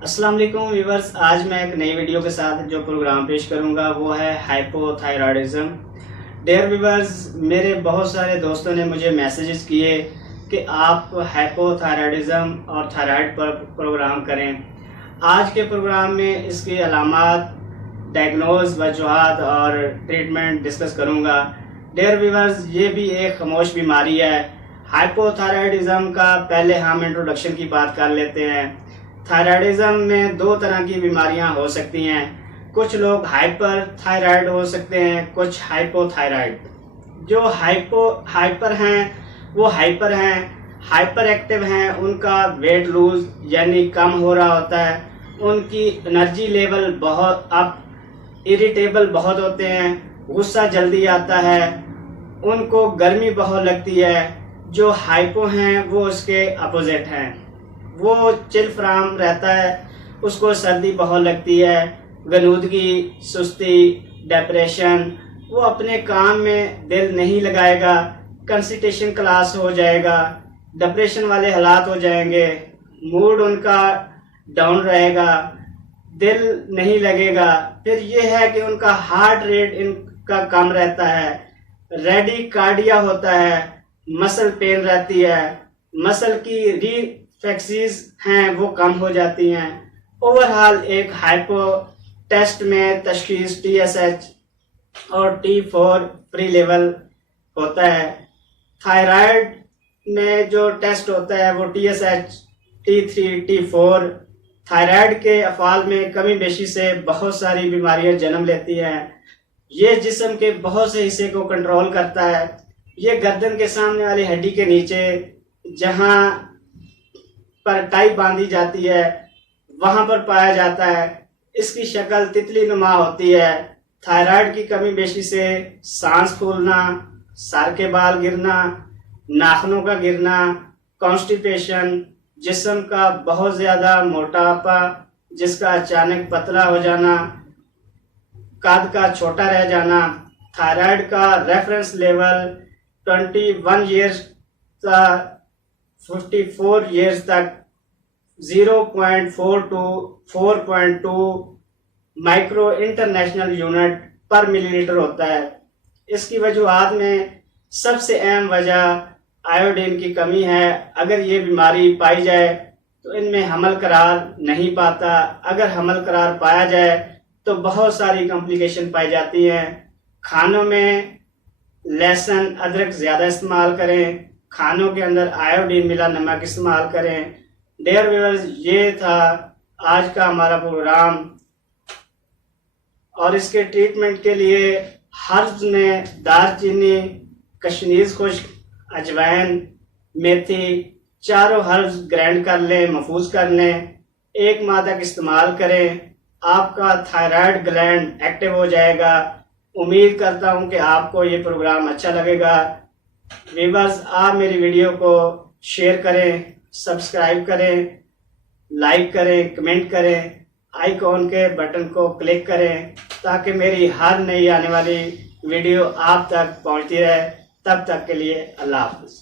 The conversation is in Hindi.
अस्सलाम वालेकुम व्यूवर्स, आज मैं एक नई वीडियो के साथ जो प्रोग्राम पेश करूंगा वो है हाइपोथायराइडिज्म। डियर व्यूवर्स, मेरे बहुत सारे दोस्तों ने मुझे मैसेजेस किए कि आप हाइपोथायराइडिज्म और थायराइड पर प्रोग्राम करें। आज के प्रोग्राम में इसकी अलामात, डायग्नोज, वजूहात और ट्रीटमेंट डिस्कस करूंगा। डियर व्यूवर्स, ये भी एक खामोश बीमारी है। हाइपोथायराइडिज्म का पहले हम इंट्रोडक्शन की बात कर लेते हैं। थायराइडिज्म में दो तरह की बीमारियां हो सकती हैं। कुछ लोग हाइपर थायराइड हो सकते हैं, कुछ हाइपोथायराइड। जो हाइपर हैं वो हाइपर एक्टिव हैं, उनका वेट लूज यानी कम हो रहा होता है, उनकी एनर्जी लेवल बहुत अप, इरिटेबल बहुत होते हैं, गुस्सा जल्दी आता है, उनको गर्मी बहुत लगती है। जो हाइपो हैं वो उसके अपोजिट हैं, वो चिल फ्राम रहता है, उसको सर्दी बहुत लगती है, गनूदगी, सुस्ती, डिप्रेशन, वो अपने काम में दिल नहीं लगाएगा, कंसंट्रेशन क्लास हो जाएगा, डिप्रेशन वाले हालात हो जाएंगे, मूड उनका डाउन रहेगा, दिल नहीं लगेगा। फिर ये है कि उनका हार्ट रेट इनका कम रहता है, रेडिकार्डिया होता है, मसल पेन रहती है, मसल की रिफ्लेक्सेस हैं वो कम हो जाती हैं। ओवरऑल एक हाइपो टेस्ट में तशखीस TSH और T4 फ्री लेवल होता है। थायराइड में जो टेस्ट होता है वो TSH, T3, T4। थायराइड के अफाल में कमी बेशी से बहुत सारी बीमारियां जन्म लेती हैं। ये जिस्म के बहुत से हिस्से को कंट्रोल करता है। ये गर्दन के सामने वाली हड्डी के नीचे जहां पर टाई बांधी जाती है वहां पर पाया जाता है। इसकी शक्ल तितली नुमा होती है। थायराइड की कमी बेशी से सांस फूलना, सर के बाल गिरना, नाखूनों का गिरना, कॉन्स्टिपेशन, जिस्म का बहुत ज्यादा मोटापा जिसका अचानक पतला हो जाना, कद का छोटा रह जाना। थायराइड का रेफरेंस लेवल 21 ईयर्स का 54 ईयर्स तक 0.4 to 4.2 माइक्रो इंटरनेशनल यूनिट पर मिलीलीटर होता है। इसकी वजूहात में सबसे अहम वजह आयोडीन की कमी है। अगर ये बीमारी पाई जाए तो इनमें हमल करार नहीं पाता। अगर हमल करार पाया जाए तो बहुत सारी कॉम्प्लिकेशन पाई जाती हैं। खानों में लहसुन, अदरक ज़्यादा इस्तेमाल करें, खानों के अंदर आयोडीन मिला नमक इस्तेमाल करें। डियर व्यूअर्स, ये था आज का हमारा प्रोग्राम। और इसके ट्रीटमेंट के लिए हर्ब्स में दालचीनी, कश्मीरी खुश्क, अजवाइन, मेथी, चारों हर्ब्स ग्राइंड कर लें, महफूज कर लें, 1 माह तक इस्तेमाल करें। आपका थायराइड ग्लैंड एक्टिव हो जाएगा। उम्मीद करता हूं कि आपको ये प्रोग्राम अच्छा लगेगा। व्यूअर्स, आप मेरी वीडियो को शेयर करें, सब्सक्राइब करें, लाइक करें, कमेंट करें, आइकॉन के बटन को क्लिक करें ताकि मेरी हर नई आने वाली वीडियो आप तक पहुंचती रहे। तब तक के लिए अल्लाह हाफ़िज़।